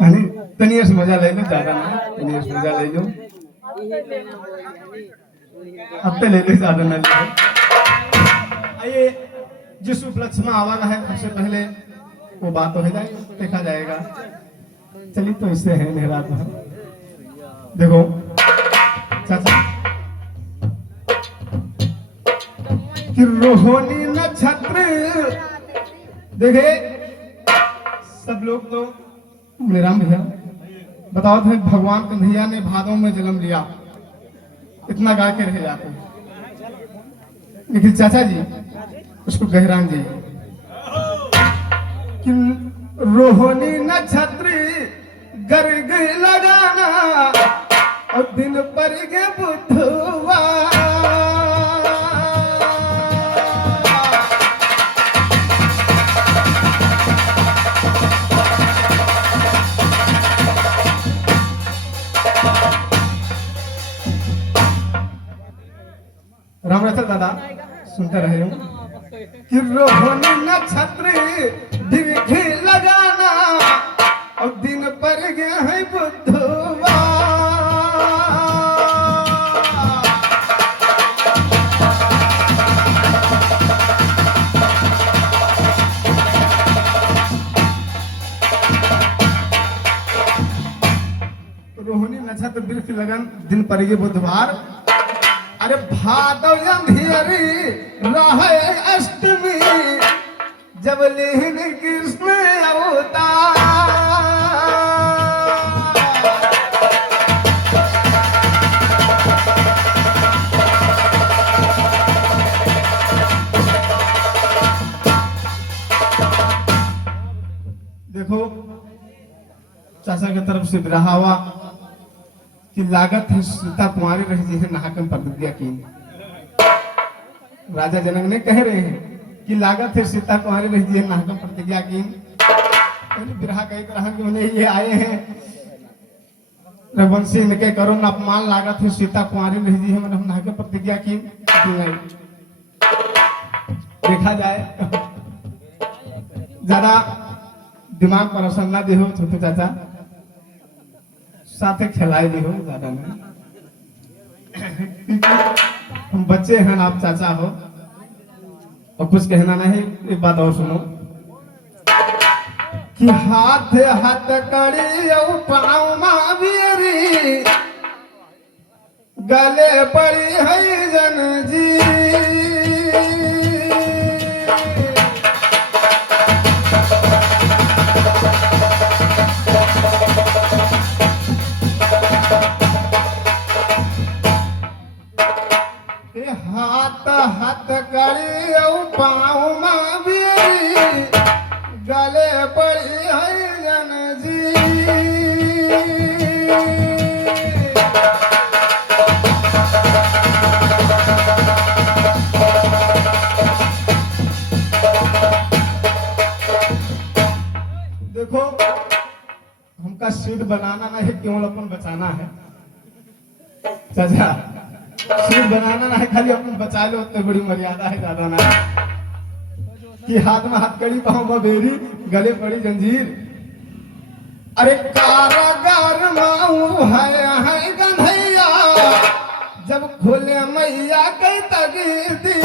आणि तनियस मजा ले लो, ज्यादा ना तनियस मजा ले लो, अब तो ले लो, ज्यादा ना ले लो। आइए, जिस उपलक्ष्य में आवाज है सबसे पहले वो बात हो जाए, देखा जाएगा। चलिए तो इससे है मेरा तो देखो चाचा कि रोहिणी नक्षत्र देखे सब लोग तो राम भैया बताओ थे भगवान कन्हैया ने भादों में जन्म लिया, इतना गा के रह जाते लेकिन चाचा जी उसको गहरान जी कि रोहिणी नक्षत्र गर्ग लगाना और दिन पर गे बुधवार राम रचल दादा सुनते रहे कि रोहिणी नक्षत्र दीर्घ लगाना और दिन पर गया है बुधवार रोहिणी नक्षत्र दीर्घ लगन दिन पर गए बुधवार। अरे भादव अंधेरी राह अष्टमी जब लेहन कृष्ण अवतार देखो चाचा की तरफ से बिरहावा की लागत है सीता कुमारी रही है नाहकम प्रतिज्ञा की। राजा जनक ने कह रहे हैं कि लागत है सीता कुमारी रही है नाहकम प्रतिज्ञा की। बिरहा कह रहा कि उन्हें ये आए हैं रघुवंशी इनके करो न अपमान लागत है सीता कुमारी रही है मैंने नाहकम प्रतिज्ञा की। देखा जाए ज्यादा दिमाग पर असर ना दे हो छोटे चाचा साथे खिलाई दी हो ज्यादा नहीं हम बच्चे हैं आप चाचा हो और कुछ कहना नहीं। एक बात और सुनो कि हाथ हाथ कड़ी पाँव मावियरी गले पड़ी है जन जी हाथ हाथ कड़ी पाँव मावियरी गले पड़ी है जन जी देखो हमका सीट बनाना नहीं केवल अपन बचाना है चाचा सीट बनाना ना है खाली अपन बचा लो उतने बड़ी मर्यादा है ज्यादा ना कि हाथ में हथकड़ी पाँव में बेरी गले पड़ी जंजीर। अरे कारागार माऊ है कन्हैया जब खोले मैया कई तगीर दी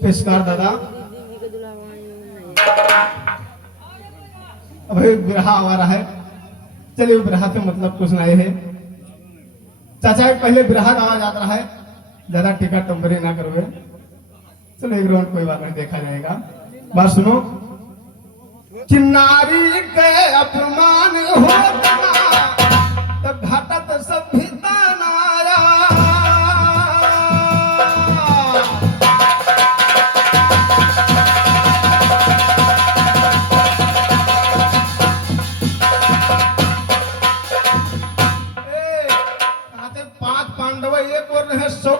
पेशकार दादा अभी बिरहा आ रहा है। चलिए बिरहा से मतलब कुछ नहीं है चाचा पहले बिरहा आवाज आ रहा है ज्यादा टिकट टम्बरी ना करोगे। चलो एक राउंड कोई बात नहीं देखा जाएगा। बात सुनो कि नारी के अपमान होता तो घटत सभ्यता नारा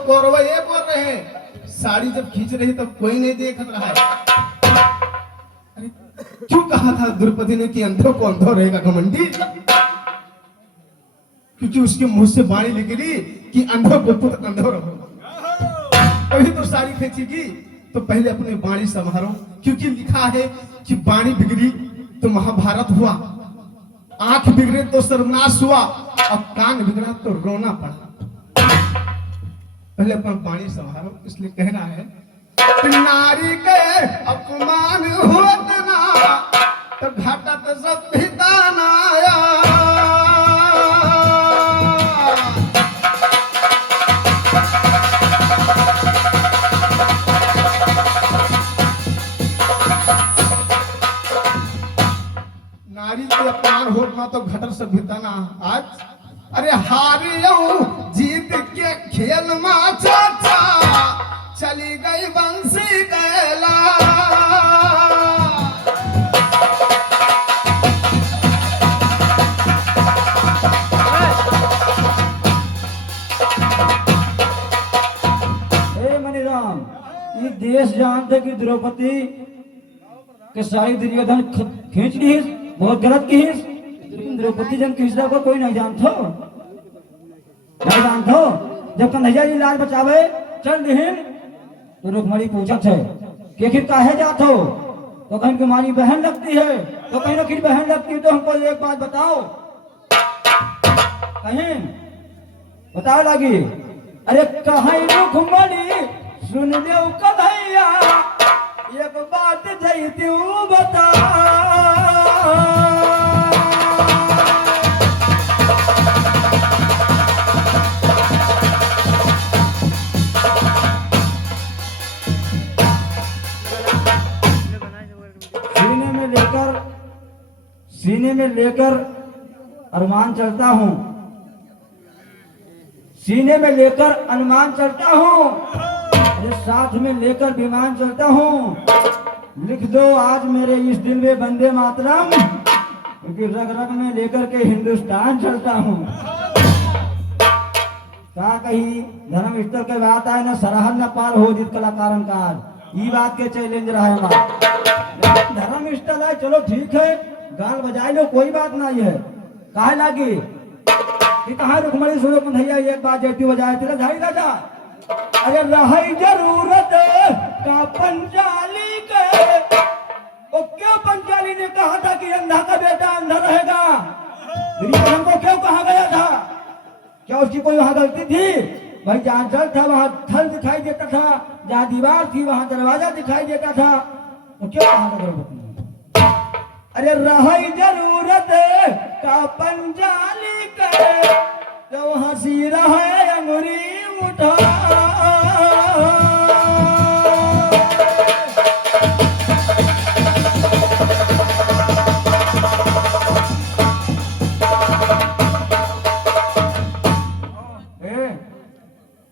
कौरव ये बोल रहे हैं साड़ी जब खींच रही तब कोई नहीं देख रहा है। अरे क्यों कहा था द्रौपदी ने कि अंधों को अंधो रहेगा घमंडी? क्योंकि उसके मुंह से वाणी निकली कि अंधों को पुत्र अंधो रहो। कभी तो सारी खेचेगी तो पहले अपनी वाणी संभालो, क्योंकि लिखा है कि वाणी बिगड़ी तो महाभारत हुआ, आंख बिगड़े तो सर्वनाश हुआ, और कान बिगड़ा तो रोना पड़ा। पहले अपना वाणी संभालो। इसलिए कहना है नारी के अपमान होत ना तो घटत सब भितानाया। नारी के अपमान होत ना तो घटत सब भिताना। आज अरे हारियो जीत के खेल मा चाचा चली गई बंसी कैला। मणिराम, ये देश जानते कि द्रौपदी के सारी दुर्योधन खींच ली, बहुत गलत की, लेकिन द्रौपदी जन खींचता को कोई नहीं जानतो, नहीं जानतो। जब कन्हैया जी लाल बचावे चल दिहिन तो रुक्मणी पूछत है कि आखिर काहे जात हो? तो कहीं तुम्हारी बहन लगती है, तो कहीं ना कहीं बहन लगती है, तो हमको एक बात बताओ। कहीं बताओ लगी, अरे कहीं रुक्मणी सुन ले कन्हैया एक बात जैती बता। सीने में लेकर अरमान चलता हूँ, सीने में लेकर अनुमान चलता हूँ, अरे साथ में लेकर विमान चलता हूँ। लिख दो आज मेरे इस दिल में वंदे मातरम, क्योंकि रग रग में लेकर के हिंदुस्तान चलता हूँ। क्या कही धर्म स्तर के बात आए ना, सरहद न पार हो जित कलाकारन का, ये बात के चैलेंज रहा है हमारा। धर्म स्तर है, चलो ठीक है, गाल बजाए लो, कोई बात नहीं है। काहे लागी कि कहा रुक्मणी सुनो कन्हैया एक बात जैती बजाए तेरा झाई राजा। अरे रही जरूरत का पंचाली के, वो क्यों पंचाली ने कहा था कि अंधा का बेटा अंधा रहेगा? दुर्योधन को क्यों कहा गया था? क्या उसकी कोई वहां गलती थी? भाई जहाँ जल था वहां थल दिखाई देता था, जहाँ दीवार थी वहां दरवाजा दिखाई देता था, तो क्यों कहा था द्रौपदी? अरे रही जरूरत का पंचाली के, तो हंसी रहे अंगुरी उठा।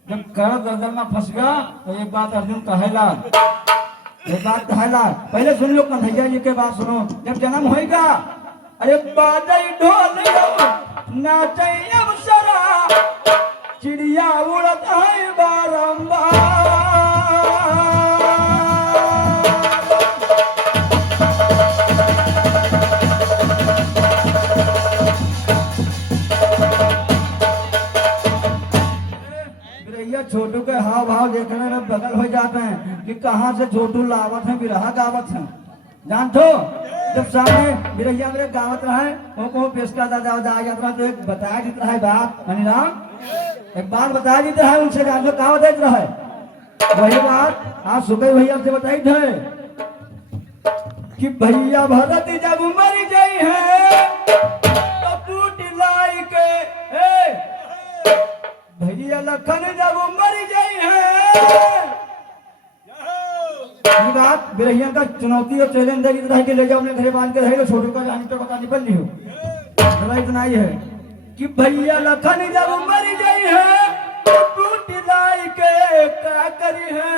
जब कर गर्दन में फंस गया तो एक बात अर्जुन कहेला, एक बात कहेला, पहले सुन लो कन्हैया जी के बात सुनो। जब जन्म होएगा, अरे बाजई ढोल नाचे अवसरा, चिड़िया उड़त है बारंबार। छोटू के हाव भाव देखने में बगल हो जाते हैं कि कहाँ से छोटू लावत है, बिरहा गावत है। जानतो जब सामने बिरैया मेरे गावत रहा है, वो को पेशका दादा जाता है, तो एक बताया देता है बात मणिराम, एक बात बताया देता है उनसे, जानते कहाँ बताया रहा है वही बात आज सुबह भैया से बताई थे कि भैया भरत जब मर गई है तो टूट लाई के, भैया लखन जब मर गई है। ये बात बिरहिया का चुनौती और चैलेंज है कि ले जाओ अपने घरे बांध के रहे, छोटू का जानी तो पता निकल नहीं हो। इतना ही है कि भैया लखन जब मर गई है तो टूट लाई के क्या करी है,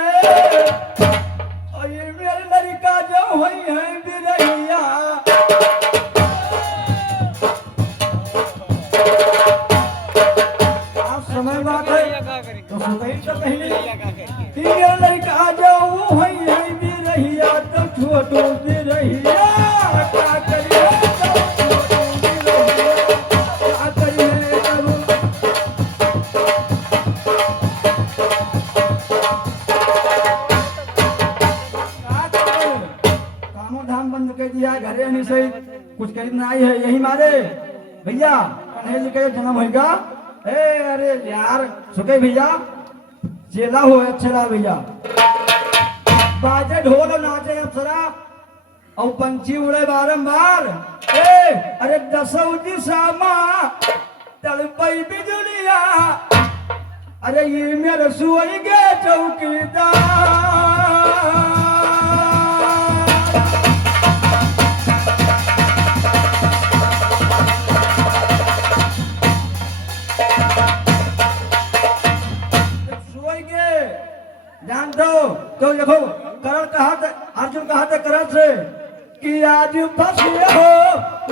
और ये मेरे लड़का जो हुई है बिरहिया। समय बात है तो सुबह तो पहले लड़का जो हुई है बिरहिया, तो छोटू बिरहिया। कामो धाम बंद कर दिया है, घरे नहीं सही कुछ करीब ना आई है यही मारे भैया पढ़े लिखे जन्म होगा। ए अरे यार सुखे भैया चेला हो अच्छा भैया बाजे ढोल और नाचे अप्सरा और पंछी उड़े बारंबार। ए अरे दसौजी सामा तड़पई बिजुलिया अरे ये मेरे सुई गे चौकीदार। सुई गे जान दो तो देखो करण कहा था अर्जुन कहा था करण से कि आज फंसे हो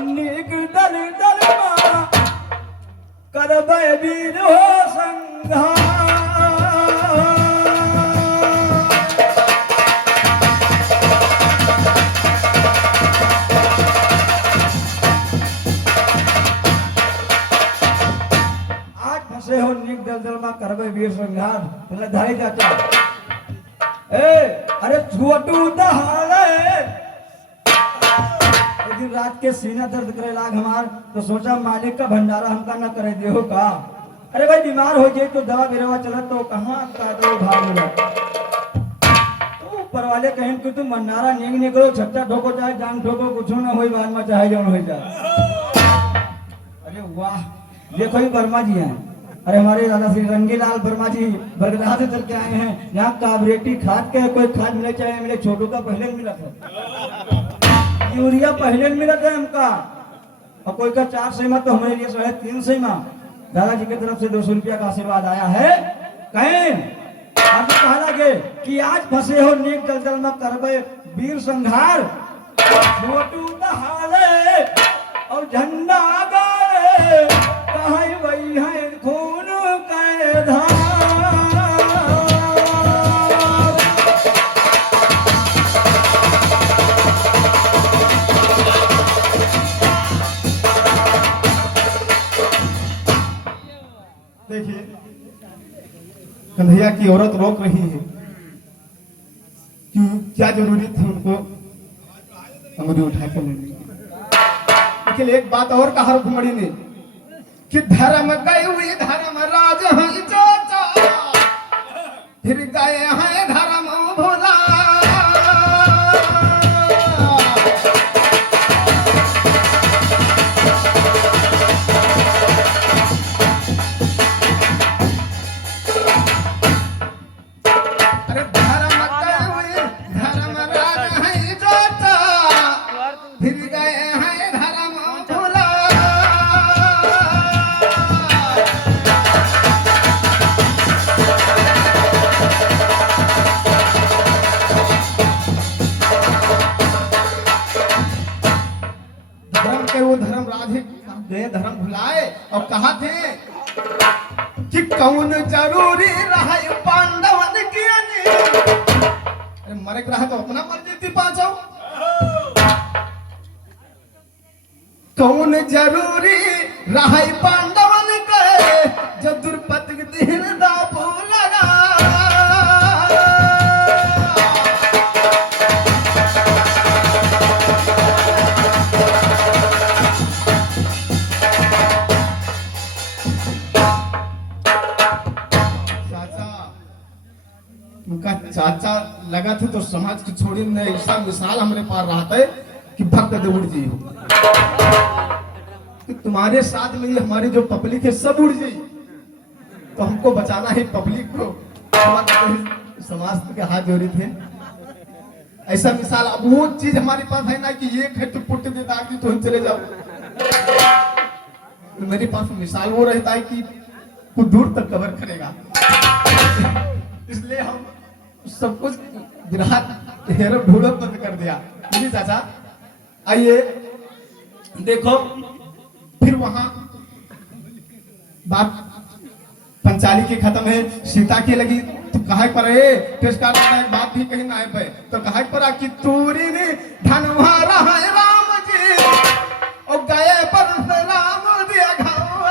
नीक दल दल मां करबे वीर हो संघार। आज फंसे हो नीक दल दल मां करबे वीर संघार मतलब धाई चाचा। ए अरे छोटू दहाड़े एक दिन रात के सीना दर्द करे लाग हमार तो सोचा मालिक का भंडारा हमका ना करे देहो का। अरे भाई बीमार हो जाए तो दवा बिरवा चला तो कहाँ का तो भाग मिला ऊपर वाले कहें कि तुम भंडारा नहीं निकलो छत्ता ठोको चाहे जान ठोको कुछ ना हो बाद में चाहे जौन हो जाए। अरे वाह देखो ही वर्मा जी हैं अरे हमारे दादा श्री रंगीलाल वर्मा जी बरगदाह से चल के आए हैं यहाँ काबरेटी खाद के कोई खाद मिले चाहे मिले छोटू का पहले मिला था यूरिया पहले मिला था हमका और कोई का 4 सही तो हमारे लिए 3.5 सही दादाजी की तरफ से 200 रुपया का आशीर्वाद आया है। कहें आप कहा लगे कि आज फंसे हो नीक दलदल में करबे वीर संघार छोटू दहाड़े और झंडा गाड़े कहीं वही है खून के धार। देखिए कन्हैया की औरत रोक रही है क्यों क्या जरूरी थी उनको अंगुली उठा के लेने की। लेकिन एक बात और कहा रुक्मणी ने कि धर्म गई हुई धर्म राज हई चाचा फिर गए हैं धर्म भोला। अरे धर्म गई हुई धर्म राज हई चाचा फिर गए हैं धर्म भोला। धर्म के वो धर्म राधे गए धर्म भुलाए और कहा थे कि कौन जरूरी रहा पांडवन की अरे मरे रहा तो अपना मर्जी थी पाचो कौन जरूरी रहा पांडवन के जब द्रुपद दिन दापो लगा। उनका चाचा लगा थे तो समाज की छोड़ी ने ऐसा मिसाल हमारे पास रहा था कि भक्त दौड़ जी हो कि तुम्हारे साथ में ये हमारी जो पब्लिक है सब उड़ जाए तो हमको बचाना है पब्लिक को। समाज के हाथ जोड़े थे ऐसा मिसाल। अब वो चीज हमारे पास है ना कि ये है तो पुट दे दागी तो हम चले जाओ तो मेरे पास मिसाल वो रहता है कि वो दूर तक कवर करेगा। इसलिए हम सब कुछ विराट हेरो ढूंढो बंद कर दिया। जी चाचा आइए देखो फिर वहां बात पंचाली की खत्म है सीता की लगी तो कहा पर टेस्ट कार्ड एक बात भी कहीं ना आए पे तो कहा पर कि तूरी ने धनवा रहा है राम जी और गए पर राम दिया घावा।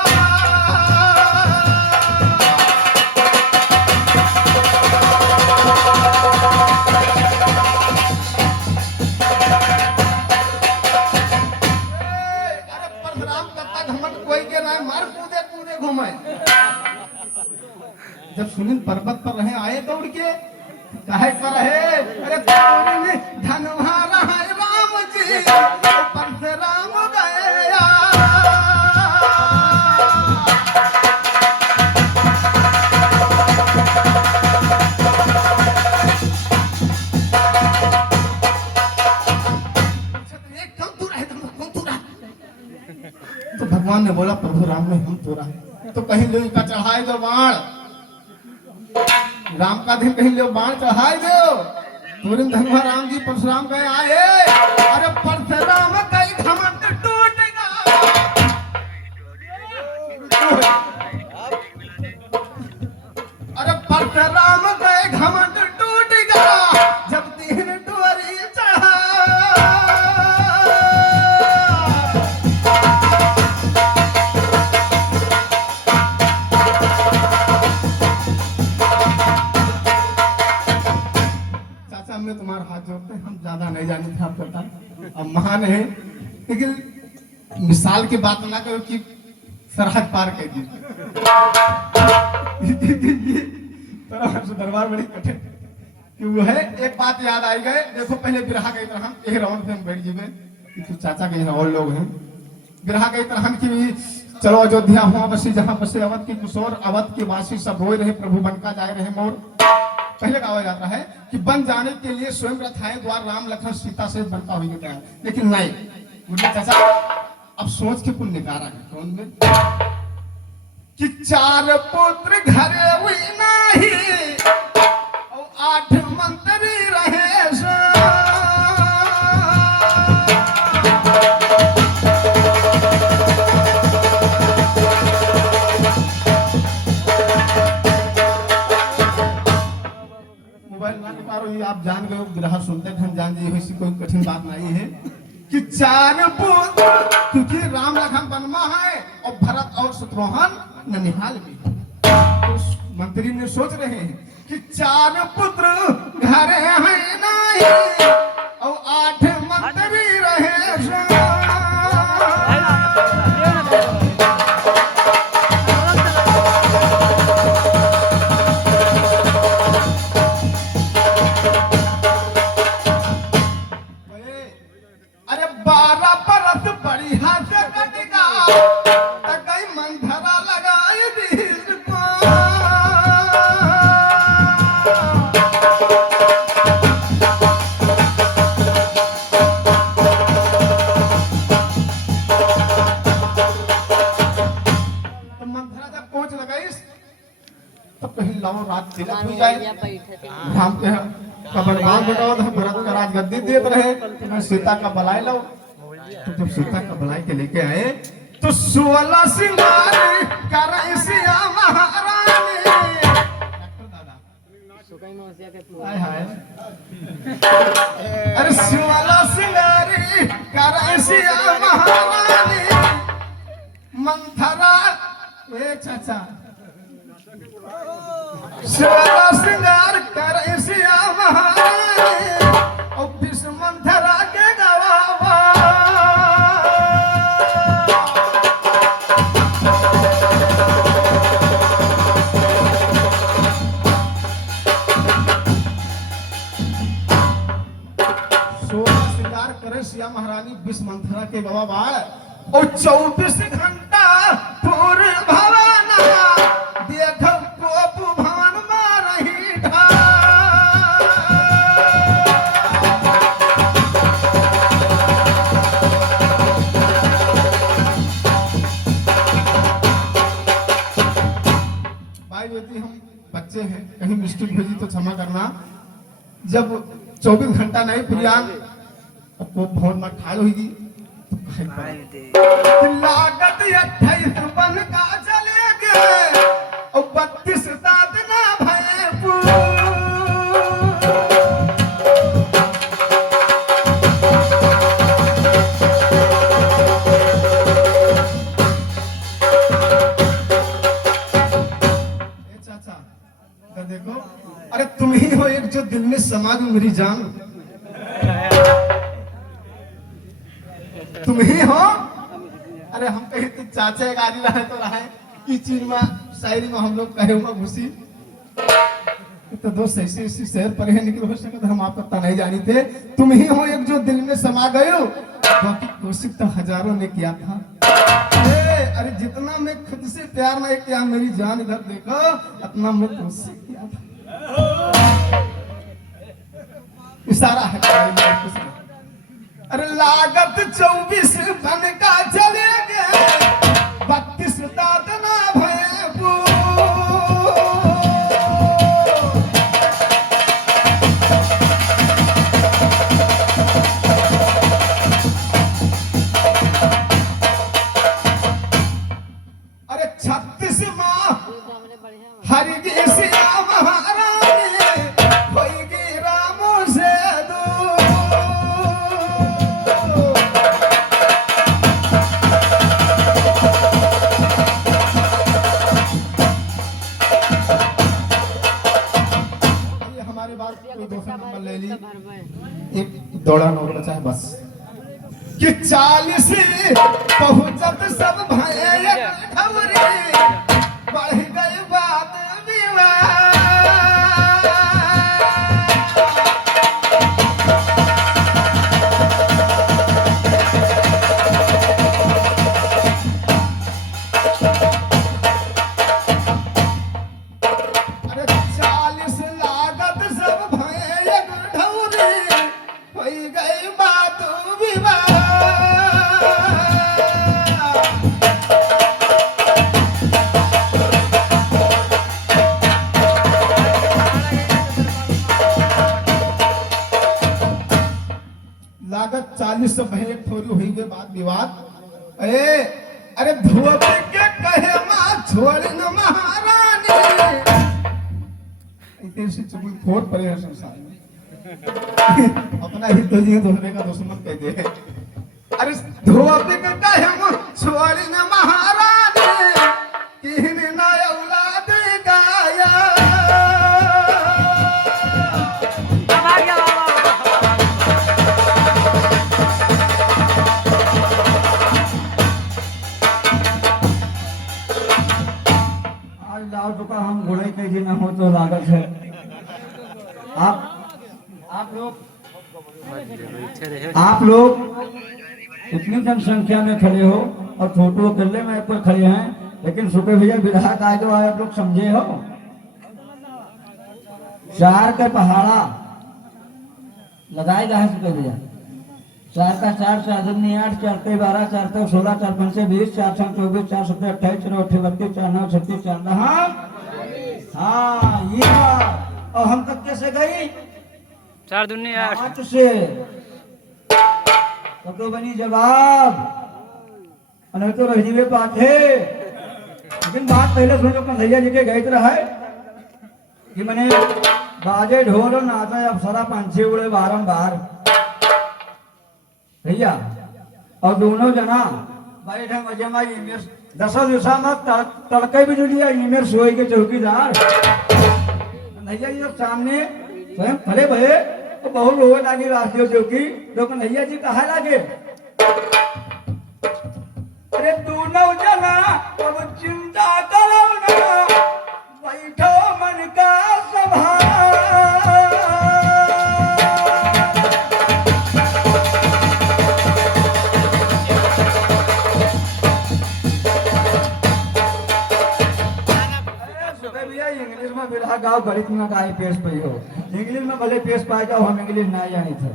जब सुनील पर्वत पर रहे आए दौड़ के काहे पर है, अरे तुमने धनवा रहा राम जी परशुराम गया। तो भगवान ने बोला प्रभु राम ने हम तोड़ा है, तो कहीं लोग का चढ़ाए दो बाण, राम का दिन कहीं लोग बाण चढ़ाए दो। तुरंत धनुआ राम जी परशुराम गए आए, अरे परशुराम कई घमंड टूटेगा। अरे परशुराम गए घमंड टूटेगा जब तीन डोरी चढ़ा। हमने तुम्हारा हाथ जोड़ते हैं, हम ज्यादा नहीं जानते थे आप करता, अब महान है, लेकिन मिसाल की बात ना करो कि सरहद पार कर दी। तो दरबार बड़ी कठिन कि वो है। एक बात याद आई गए, देखो पहले बिरहा गई तरह एक राउंड से हम बैठ जीवे कि तू चाचा के यहाँ और लोग हैं। बिरहा गई तरह की चलो अयोध्या हुआ बसी जहाँ बसे अवध की किशोर, अवध के वासी सब रोए रहे प्रभु बनका जाए रहे मोर। पहले कहा जाता है कि बन जाने के लिए स्वयं रथाए द्वार राम लखन सीता से बनता हुई तैयार, लेकिन नहीं मुझे चाचा अब सोच के कुल निकारा है कौन में कि चार पुत्र घरे हुई नहीं और 8 मंत्री रहे। आप जान गए ग्रह सुनते हम जान जाइए, वैसी कोई कठिन बात नहीं है कि 4 पुत्र, क्योंकि राम लखन बनमा है और भरत और शत्रुघ्न ननिहाल भी है। तो मंत्री ने सोच रहे हैं कि 4 पुत्र घरे हैं नहीं और 8 मंत्री रहे। रात तिलक हो जाए, राम के कबरबान बताओ तो भरत का राज गद्दी देते रहे, तो मैं सीता का बलाई लो। तो जब सीता का बलाई के लेके आए तो 16 सिंगार करे सिया महारानी। हाय हाय, अरे 16 सिंगार करे सिया महारानी मंथरा। ए चाचा 16 श्रृंगार कर सिया महारानी और विष्णु मंथरा के गवावा। श्रृंगार करे सिया महारानी विष्णु मंथरा के गवावा और 24 घंटा पूरे भवाना देखो हम बच्चे हैं, कहीं मिस्टेक भेजी तो क्षमा करना। जब 24 घंटा नहीं प्रियान वो भवन में ठाल होगी लागत 28 बन का चले गए और 32 दांत ना भये। देखो अरे तुम ही हो एक जो दिल में समा दो मेरी जान, तुम ही हो। अरे हम कहे तो चाचा एक आदि रहे तो रहे इस चीज में शायरी में हम लोग कहे हुआ घुसी तो दोस्त ऐसी ऐसी शहर पर है निकल हो सकता हम आप पता नहीं जानी थे। तुम ही हो एक जो दिल में समा गए हो। बाकी कोशिश तो हजारों ने किया था। अरे जितना मैं खुद से प्यार नहीं किया मेरी जान इधर देखो उतना मैं तुमसे किया था। इशारा है कुछ नहीं। अरे लागत 24 बन का चले गए 32 दांत ना भये बू। अरे 36 माह हरि की सिया महारानी होगी रामों से दूर। ये हमारी बात कोई दूसरा नंबर ले ली एक दौड़ा नोट बचा है बस कि 40 पहुंचत सब भय ठवरी बढ़ गई बात विवाद। अरे 40 लागत सब भय ठवरी हो गई बात विवाद। लागत 40 से भय थोड़ी हुई के बाद विवाद। अरे धोबी के कहे मां छोड़ न महारानी इतनी चुगल खोर पड़े है संसार में। अपना ही तो नहीं दूसरे का दुश्मन कह दे। अरे धोबी के कहे मां छोड़ न महारानी किन न औलाद गाया। आज लाल चुका हम घोड़े के जी न हो तो लागत है। आप लोग इतनी जनसंख्या में खड़े हो और फोटो अकेले में पर खड़े हैं लेकिन सुखे भैया विधायक आए जो आए आप लोग समझे हो। 4 के पहाड़ा लगाए गए सुखे भैया 4 का 4 4 दूनी 8 4 के 12 4 के 16 4 5 से 20 4 6 24 4 17 28 4 32 4 9 36 4 हाँ ये बात। और हम तक कैसे गई 4 दूनी 8 8 से तब तो बनी जवाब नहीं तो रह जीवे पाथे। लेकिन बात पहले सुनो कन्हैया जी के गए रहा है कि मैंने बाजे ढोल नाचा अप्सरा पंछी उड़े बारंबार भैया और दोनों जना बैठे मजे में इमेज 10 दिवसा में तड़के भी जुड़िया इमेज सोई के चौकीदार कन्हैया जी सामने स्वयं खड़े भये तो बहुत रोए लागे राष्ट्रीय चौकी तो कन्हैया जी कहा लागे अरे दोनों जना अब चिंता करो ना बैठो मन का सभा। इंग्लिश में बिरहा गाओ गणित में गाय पेश पई हो इंग्लिश में भले पेश पाए जाओ हम इंग्लिश ना जानी थे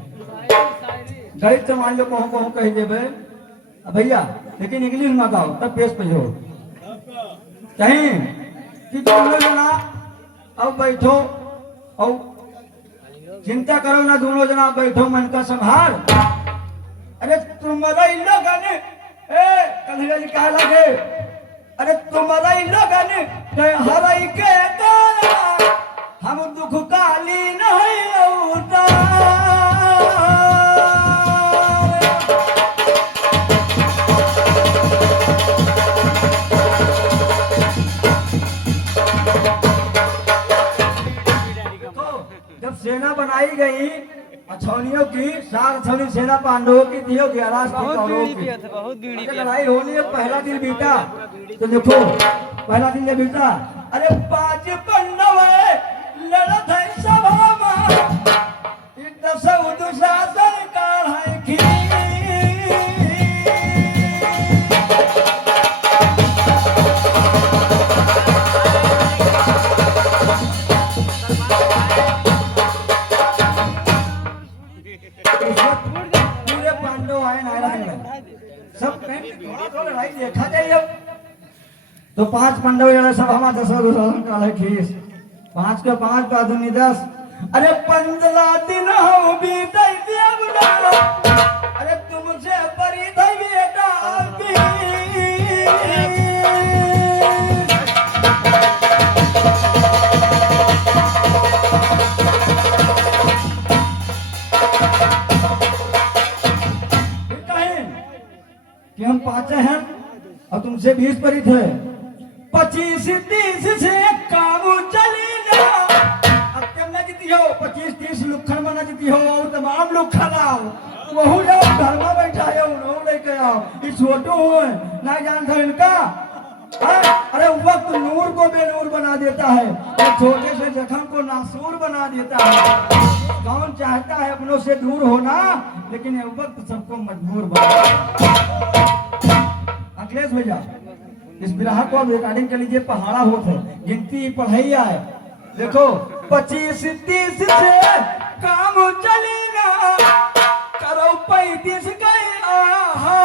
गणित से मान लो कहूँ कहूँ कही देवे भैया लेकिन इंग्लिश में गाओ तब पेश पई हो कहीं कि दोनों जना अब बैठो और चिंता करो ना दोनों जना बैठो मन का संभार। अरे तुम्हारा इन लोग कन्हैया जी कहा लगे अरे तुम्हारा इन लोग हराई के हम दुख काली नहीं जब सेना बनाई गई अछौनियों की 4 अछौनी सेना पांडवों की थी और 11 कौरवों की लड़ाई होनी है। पहला दिन बीता तो देखो पहला दिन बीता अरे 5 पांडव की पूरे पांडव आए नारायण में सब थोड़ा थोड़ा लड़ाई देखा जाए अब तो 5 पांडव जरा सब हमारा 10 दुशासन का है खीस 5 के 5 का दुनी 10 अरे 15 दिन हो बीत अरे तुमसे परी थई बेटा कि हम 5 हैं और तुमसे 20 परी थे 25-30 से काम चली जा अब तुम न जीती हो 25-30 लुखन में न जीती हो और तमाम लुखन आओ वहू जाओ घर में बैठा है उन्होंने लेके आओ ये छोटो हो ना जानता इनका अरे वक्त नूर को बेनूर बना देता है और छोटे से जख्म को नासूर बना देता है कौन चाहता है अपनों से दूर होना लेकिन ये वक्त सबको मजबूर बना अखिलेश भैया इस बिरहा को आप रिकॉर्डिंग कर लीजिए पहाड़ा होता है गिनती पढ़ैया है देखो 25-30 से काम चलेगा करो 35 गए आहा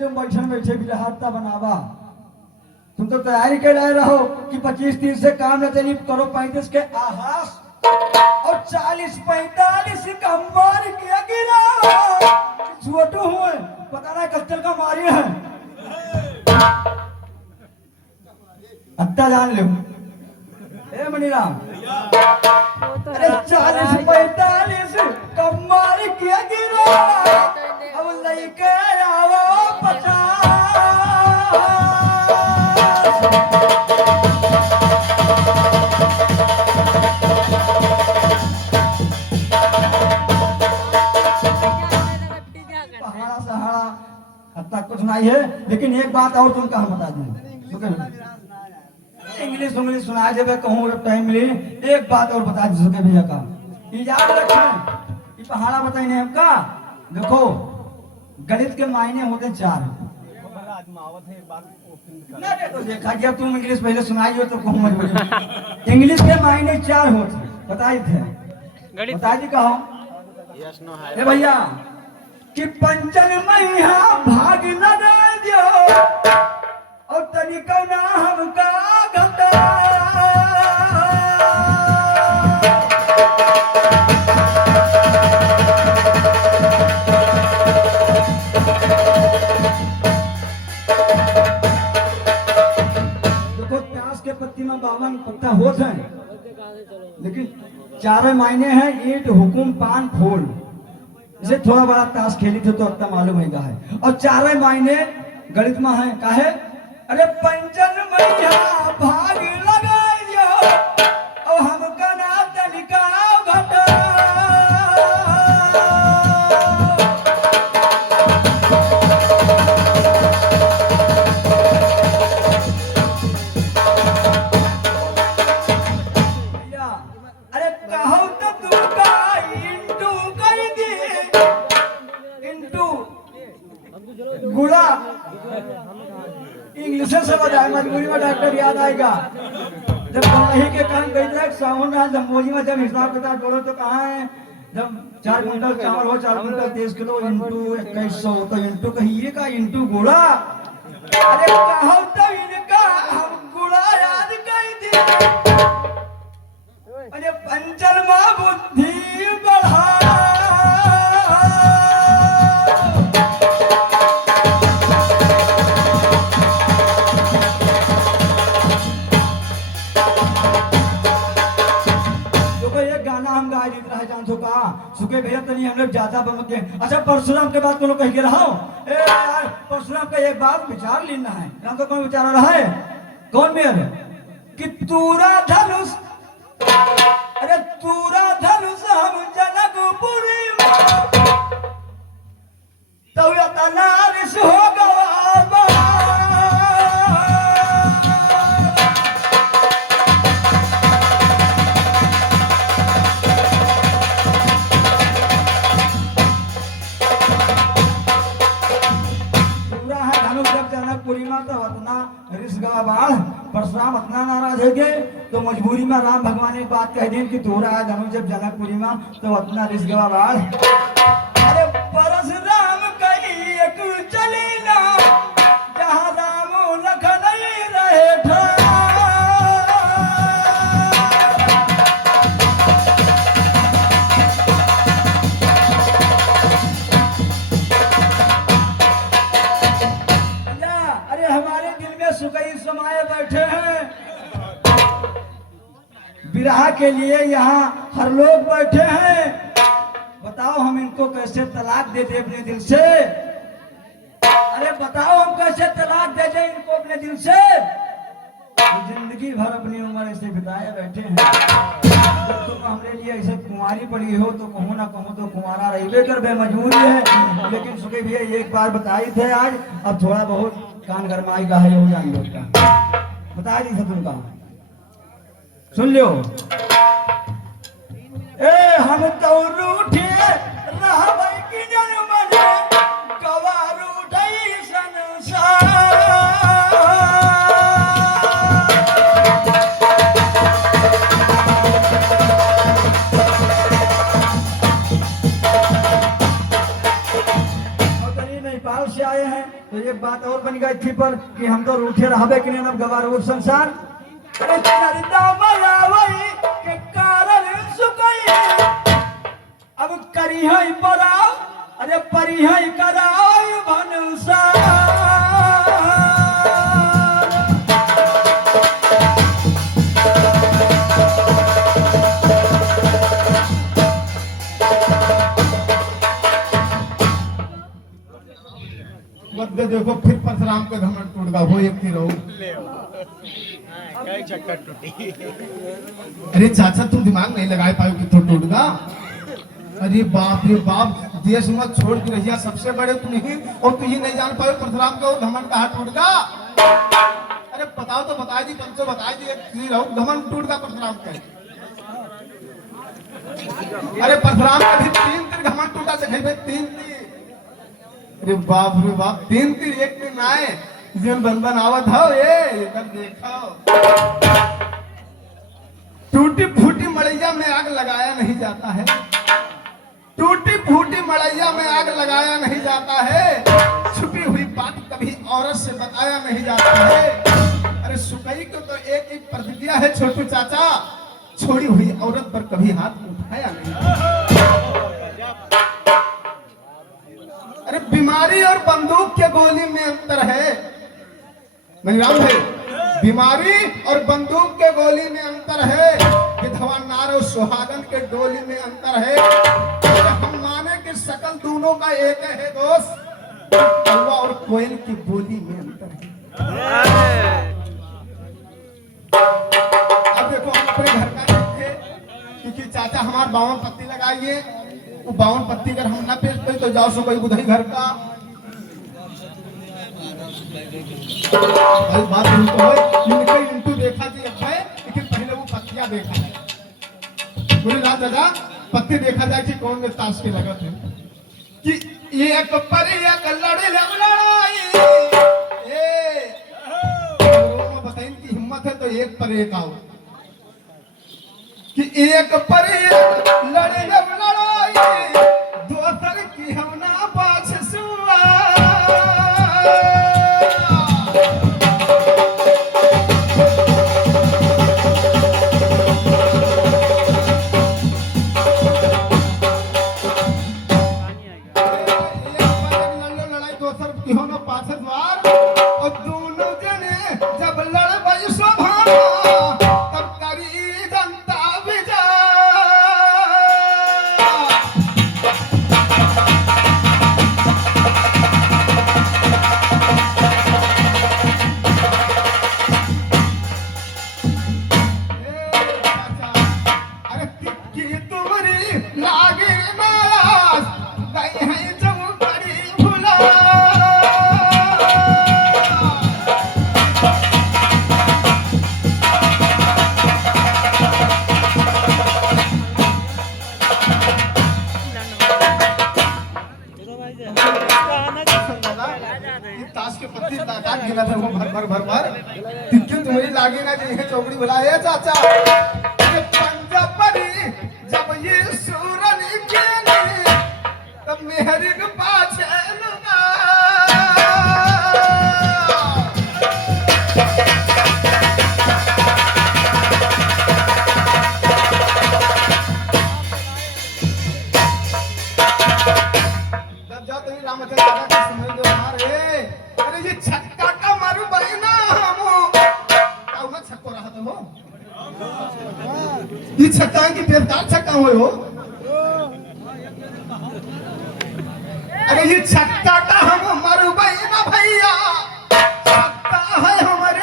जो बैठन बैठे भी रहा बनावा तुम तो तैयारी कर रहे हो कि 25-30 से काम न चली करो 35 के आहास और 40-45 का मार किया गिरा छोटू हुए पता ना कत्ल का मारी है अत्ता जान लो ए मनीराम अरे 40-45 का मार किया गिरा अब लेके आओ 50 तक कुछ नहीं है लेकिन एक बात और तुम कहा बता दूं इंग्लिश इंग्लिश सुनाए जब कहूँ टाइम मिले एक बात और बता दीजिए भैया का याद रखें ये पहाड़ा बताइए हमका देखो गणित के मायने होते 4 तो देखा गया तुम इंग्लिश पहले सुनाई हो तो कहूँ इंग्लिश के मायने 4 होते बताए थे बता दी कहो भैया कि पंचन मैया भाग लगा दियो और तनिको ना हमका घटा देखो प्याज के पत्ती में 52 पत्ता होते हैं लेकिन 4 मायने हैं ईंट हुकुम पान फूल इसे थोड़ा बड़ा ताश खेली थे तो अब मालूम है और 4 मायने गणित में है काहे अरे पंचन मैया भाग लगाइयो और हमका ना तनिका घटा अरे कहो तो तुमका इंटू कर दी इंटू गुड़ा इंग्लिश से बताए मजबूरी में डॉक्टर याद आएगा जब वही के काम गई थे सावन रात जम्मूजी में जब हिसाब किताब जोड़ो तो कहाँ है जब 4 क्विंटल चावल हो 4 क्विंटल 23 किलो इंटू 2100 तो इंटू कहिए का इंटू गुड़ा अरे कहो तो इनका हम गुड़ा याद कर दिए अरे पंचन मां बुद्धि बढ़ा सुखे भैया तनी हम लोग ज्यादा बमके अच्छा परशुराम के बाद कोनो कह के रहा ए यार परशुराम का एक बात विचार लेना है ना तो कौन विचार रहा है कौन मेरे कि तूरा धनुष अरे तूरा धनुष हम जनकपुरी तो ये तनारिस हो गवा में तो उतना रिस गवा बाढ़ परशुराम इतना नाराज है के तो मजबूरी में राम भगवान एक बात कह दी कि तोरा है धनु जब जनकपुरी में तो उतना रिस गवा बाढ़। अरे परशुराम कही एक चली ना जहाँ राम लखन रहे ठा सुकई समाये बैठे हैं विरह के लिए यहाँ हर लोग बैठे हैं। बताओ हम इनको कैसे तलाक दे दे अपने दिल से। अरे बताओ हम कैसे तलाक दे दे इनको अपने दिल से। तो जिंदगी भर अपनी उम्र ऐसे बिताए बैठे हैं। जब तुम हमारे लिए ऐसे कुंवारी पड़ी हो तो कहूँ ना कहूँ तो कुंवारा रही कर बे मजबूरी है। लेकिन सुखी भैया एक बार बताई थे आज, अब थोड़ा बहुत कान गरमाई का है हो जान लो बता दी था तुमका सुन लो। ए हम तो रूठे रहबै कि जन मने कवा रूठै संसार। नेपाल से आए हैं तो एक बात और बन गई थी पर कि हम तो रूठे रहबे कि नहीं गवार संसार। के कारण सुकई अब करी है पराव अरे परी है कराओ भनसार। मध्य देखो फिर परशुराम का घमंड टूट गया वो एक ही रहो। चक्कर टूटी। अरे चाचा तुम दिमाग नहीं लगा पाओ कि तो टूट गया। अरे बाप देश में छोड़ के रहिया सबसे बड़े तुम ही और तुम ही नहीं जान पाओ परशुराम का घमंड कहाँ टूट गया। अरे बताओ तो बता दी पंचो बता दी एक रहो घमंड टूट गया परशुराम का। अरे परशुराम का भी 3 तीर घमंड टूटा देखे 3 तीर। अरे बाप 3 तीर एक दिन आए जिन बंधन आवत हो ये इधर देखो। टूटी फूटी मड़ैया में आग लगाया नहीं जाता है। टूटी फूटी मड़ैया में आग लगाया नहीं जाता है। छुपी हुई बात कभी औरत से बताया नहीं जाता है। अरे सुकई को तो एक एक प्रतिज्ञा है छोटू चाचा, छोड़ी हुई औरत पर कभी हाथ उठाया नहीं। अरे बीमारी और बंदूक के गोली में अंतर है राम भाई। बीमारी और बंदूक के गोली में अंतर है। विधवा नार और सुहागन के डोली में अंतर है। हम माने कि शकल दोनों का एक है दोस्त, कौवा और कोयल की बोली में अंतर है। अब देखो हम अपने घर का देखे क्योंकि चाचा हमारे 52 पत्ती लगाइए वो 52 पत्ती अगर हम ना पेश पे तो जाओ सो कोई बुधाई घर का भाई बात तो है इंटू देखा थी अब है लेकिन पहले वो पत्तियां देखा है। बोली रात दादा पत्ती देखा जाए कि कौन में ताश के लगत है कि ये एक परी एक लड़ाई ए बताइए की हिम्मत है तो एक पर एक आओ कि एक परी लड़े लड़ाई दोसर की हम ना पाछ सुआ। हो भर भर तिक्की तुम्हारी लागे ना जी है चौकड़ी बुलाए चाचा ये पंजाबरी जब ये सूरन के ने तब मेहरी के पाछे लुगा जब जाओ तो रामचंद्र दादा का समझ दो मारे अरे ये छक्का का मारू बहिना हमो काऊ ना छक्को रहा तो हो ये छक्का की पेरदार छक्का हो अरे ये छक्का का हम मारू बहिना भैया छक्का है हमारे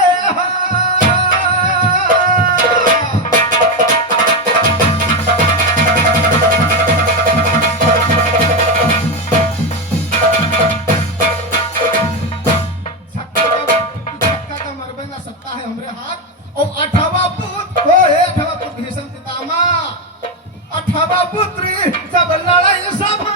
पुत्री जब लड़ाई सब